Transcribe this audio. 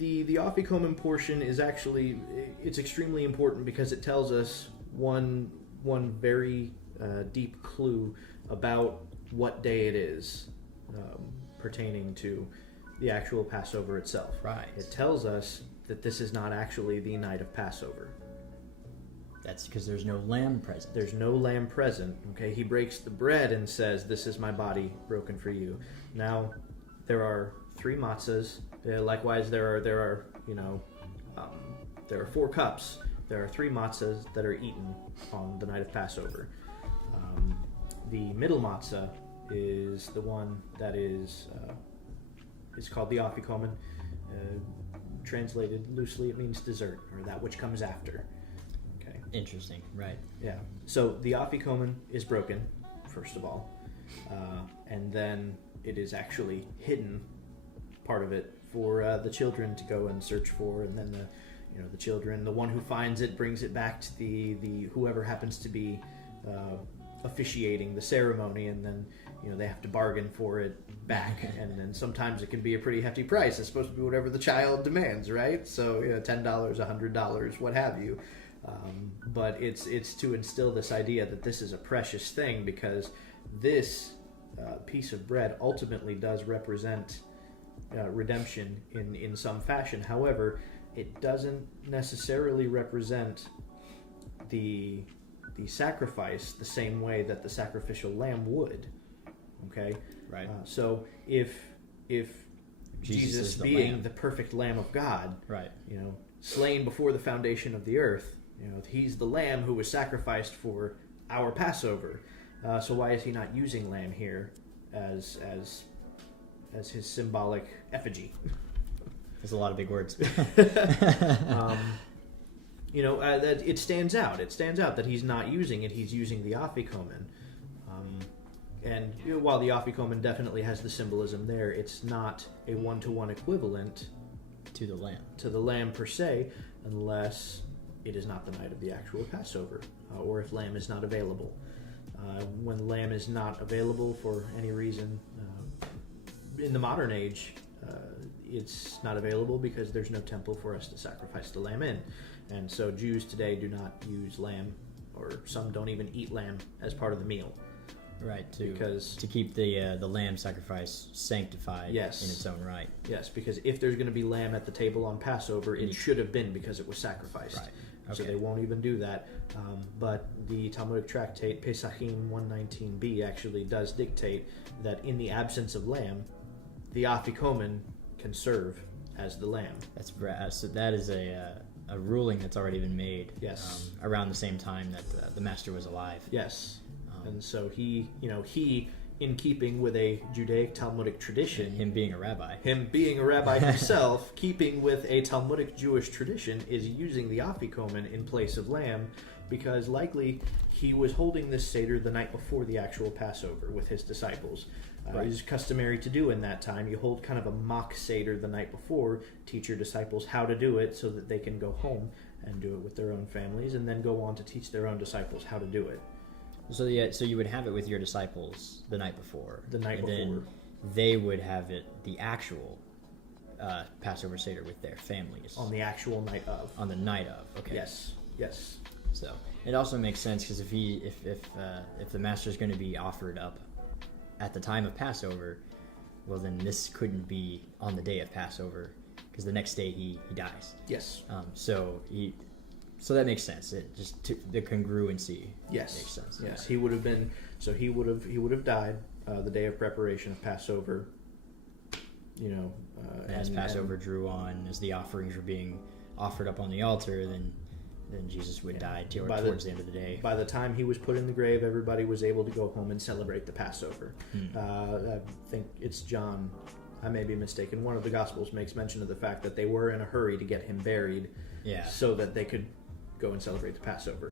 the Afikoman portion is actually, it's extremely important because it tells us one very deep clue about what day it is pertaining to the actual Passover itself. Right. It tells us that this is not actually the night of Passover. That's because there's no lamb present. There's no lamb present. Okay, he breaks the bread and says, "This is my body broken for you." Now, there are 3 matzahs. Likewise, there are 4 cups. There are 3 matzahs that are eaten on the night of Passover. The middle matzah is the one that is called the Afikoman. Translated loosely, it means dessert, or that which comes after. Okay. Interesting, right. Yeah. So the Afikoman is broken, first of all, and then it is actually hidden, part of it, for the children to go and search for, and then the children, the one who finds it brings it back to the whoever happens to be officiating the ceremony, and then they have to bargain for it back, and then sometimes it can be a pretty hefty price. It's supposed to be whatever the child demands, right? So $10, $100, what have you. But it's to instill this idea that this is a precious thing, because this piece of bread ultimately does represent redemption in some fashion. However, it doesn't necessarily represent the sacrifice the same way that the sacrificial lamb would. Okay? Right. So if Jesus being the perfect Lamb of God, right, slain before the foundation of the earth, he's the lamb who was sacrificed for our Passover. So why is he not using lamb here as his symbolic effigy? There's a lot of big words. That it stands out. It stands out that he's not using it. He's using the Afikoman. And while the Afikoman definitely has the symbolism there, it's not a one-to-one equivalent to the lamb. To the lamb per se, unless it is not the night of the actual Passover, or if lamb is not available. When lamb is not available for any reason, in the modern age, it's not available because there's no temple for us to sacrifice the lamb in. And so Jews today do not use lamb, or some don't even eat lamb as part of the meal. Right, to keep the lamb sacrifice sanctified in its own right. Yes, because if there's going to be lamb at the table on Passover, it should have been because it was sacrificed. Right. Okay. So they won't even do that. But the Talmudic tractate Pesachim 119b actually does dictate that in the absence of lamb, the Afikoman can serve as the lamb. That's so that is a ruling that's already been made. Yes. Around the same time that the master was alive. Yes. And so he, in keeping with a Judaic Talmudic tradition, him being a rabbi himself, keeping with a Talmudic Jewish tradition, is using the Afikoman in place of lamb, because likely he was holding this Seder the night before the actual Passover with his disciples. It is customary to do in that time. You hold kind of a mock Seder the night before, teach your disciples how to do it so that they can go home and do it with their own families, and then go on to teach their own disciples how to do it. So you would have it with your disciples the night before. Then they would have it the actual Passover Seder with their families on the actual night of. On the night of. Okay. Yes. So it also makes sense, because if the master is going to be offered up at the time of Passover, well, then this couldn't be on the day of Passover, because the next day he dies. Yes. So that makes sense. It just the congruency. Yes. Makes sense. Yes, he would have been. So he would have died the day of preparation of Passover. As Passover drew on, as the offerings were being offered up on the altar, then Jesus would die towards the end of the day. By the time he was put in the grave, everybody was able to go home and celebrate the Passover. I think it's John. I may be mistaken. One of the Gospels makes mention of the fact that they were in a hurry to get him buried, so that they could go and celebrate the Passover.